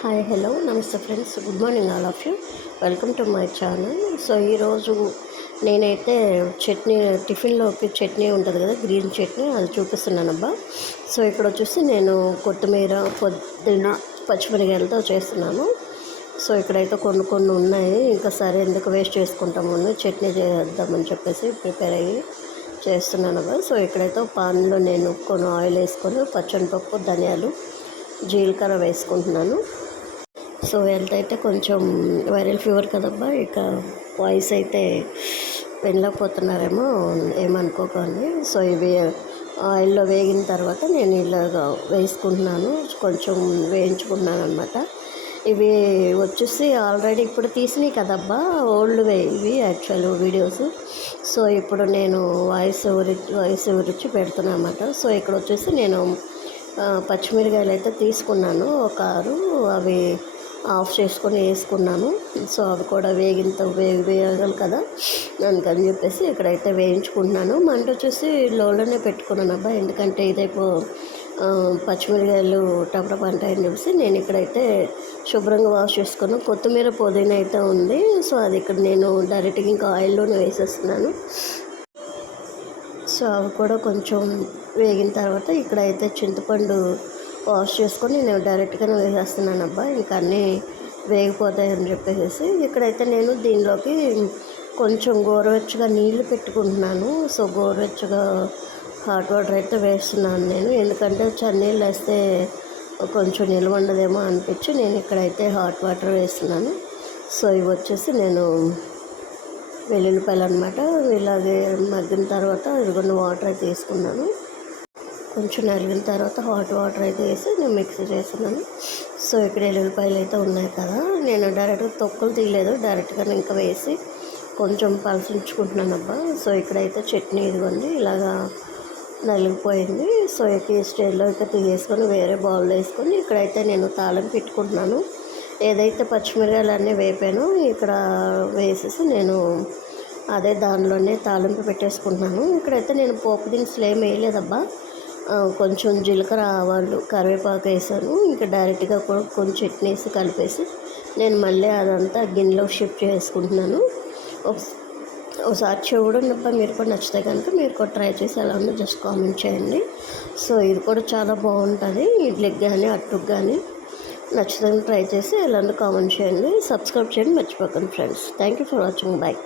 Hi hello నమస్తే friends, good morning all of you. Welcome to my channel. So ఈరోజు నేనైతే చట్నీ, టిఫిన్లోకి చట్నీ ఉంటుంది కదా, గ్రీన్ చట్నీ, అది చూపిస్తున్నానబ్బా. సో ఇక్కడ వచ్చేసి నేను కొత్తిమీర, పొద్దున పచ్చిమిరకాయలతో చేస్తున్నాను. సో ఇక్కడైతే కొన్ని ఉన్నాయి, ఇంకా సరే ఎందుకు వేస్ట్ చేసుకుంటాము, చట్నీ చేద్దామని చెప్పేసి ప్రిపేర్ అయ్యి చేస్తున్నాను. సో ఇక్కడైతే పాన్లో నేను కొన్ని ఆయిల్ వేసుకొని పచ్చనిపప్పు, ధనియాలు, జీలకర్ర వేసుకుంటున్నాను. సో హెల్త్ అయితే కొంచెం వైరల్ ఫీవర్ కదబ్బా, ఇక వాయిస్ అయితే వినలేకపోతున్నారేమో, ఏమనుకోకండి. సో ఇవి ఆయిల్లో వేగిన తర్వాత నేను ఇలాగా వేసుకుంటున్నాను, కొంచెం వేయించుకుంటున్నాను అనమాట. ఇవి వచ్చేసి ఆల్రెడీ ఇప్పుడు తీసినాయి కదబ్బా, ఓల్డ్వే ఇవి యాక్చువల్ వీడియోస్. సో ఇప్పుడు నేను వాయిస్ ఊరిచ్చి పెడుతున్నాను అనమాట. సో ఇక్కడ వచ్చేసి నేను పచ్చిమిరకాయలు అయితే తీసుకున్నాను, ఒక 6 అవి ఆఫ్ చేసుకొని వేసుకున్నాను. సో అవి కూడా వేగాలి కదా, అందుకని చెప్పేసి ఇక్కడైతే వేయించుకుంటున్నాను. మంట వచ్చేసి లోలోనే పెట్టుకున్నాను అబ్బా, ఎందుకంటే ఇదైపో పచ్చిమిరకాయలు టపటప అంటాయని చెప్పేసి నేను ఇక్కడైతే శుభ్రంగా వాష్ చేసుకున్నాను. కొత్తిమీర, పుదీనా అయితే ఉంది. సో అది ఇక్కడ నేను డైరెక్ట్గా ఇంకా ఆయిల్లోనే వేసేస్తున్నాను. సో అవి కూడా కొంచెం వేగిన తర్వాత ఇక్కడైతే చింతపండు వాష్ చేసుకొని నేను డైరెక్ట్గానే వేసేస్తున్నాను అబ్బా, ఇంకా అన్నీ వేగిపోతాయని చెప్పేసి. ఇక్కడైతే నేను దీనిలోకి కొంచెం గోరువెచ్చగా నీళ్లు పెట్టుకుంటున్నాను. సో గోరువెచ్చగా హాట్ వాటర్ అయితే వేస్తున్నాను నేను, ఎందుకంటే చన్నీళ్ళు వేస్తే కొంచెం నిల్వ ఉండదేమో అనిపించి నేను ఇక్కడైతే హాట్ వాటర్ వేస్తున్నాను. సో ఇవి వచ్చేసి నేను వెల్లుల్లిపాయలు అనమాట. ఇలాగే మగ్గిన తర్వాత ఇదిగొన్న వాటర్ అయితే వేసుకున్నాను. కొంచెం నలిగిన తర్వాత హాట్ వాటర్ అయితే వేసి నేను మిక్సీ చేస్తున్నాను. సో ఇక్కడ వెల్లుల్లిపాయలు అయితే ఉన్నాయి కదా, నేను డైరెక్ట్గా తొక్కలు తీయలేదు, డైరెక్ట్గా ఇంకా వేసి కొంచెం పలసించుకుంటున్నాను అబ్బా. సో ఇక్కడైతే చట్నీ ఇదిగోండి ఇలాగా నలిగిపోయింది. సో ఈ స్టైల్లో అయితే తీసేసుకొని వేరే బౌల్లో వేసుకొని ఇక్కడైతే నేను తాళం పెట్టుకుంటున్నాను. ఏదైతే పచ్చిమిరకాయలు అన్నీ వేపానో ఇక్కడ వేసేసి నేను అదే దానిలోనే తాలింపు పెట్టేసుకుంటున్నాను. ఇక్కడైతే నేను పోపు దినుసులు ఏమి వేయలేదబ్బా, కొంచెం జీలకర్ర, ఆవాలు, కరివేపాకు వేసాను. ఇంకా డైరెక్ట్గా కొంచెం చట్నీ వేసి కలిపేసి నేను మళ్ళీ అదంతా గిన్నెలో షిఫ్ట్ చేసుకుంటున్నాను. ఒకసారి చూడండి అబ్బా, మీరు కూడా నచ్చితే కనుక మీరు కూడా ట్రై చేసి ఎలా ఉందో జస్ట్ కామెంట్ చేయండి. సో ఇది కూడా చాలా బాగుంటుంది, ఇడ్లీకి కానీ అట్టుకు కానీ. నచ్చుతుంది ట్రై చేసి ఎలా ఉందో కామెంట్ చేయండి, సబ్స్క్రైబ్ చేయండి మర్చిపోకండి friends. Thank you for watching, bye.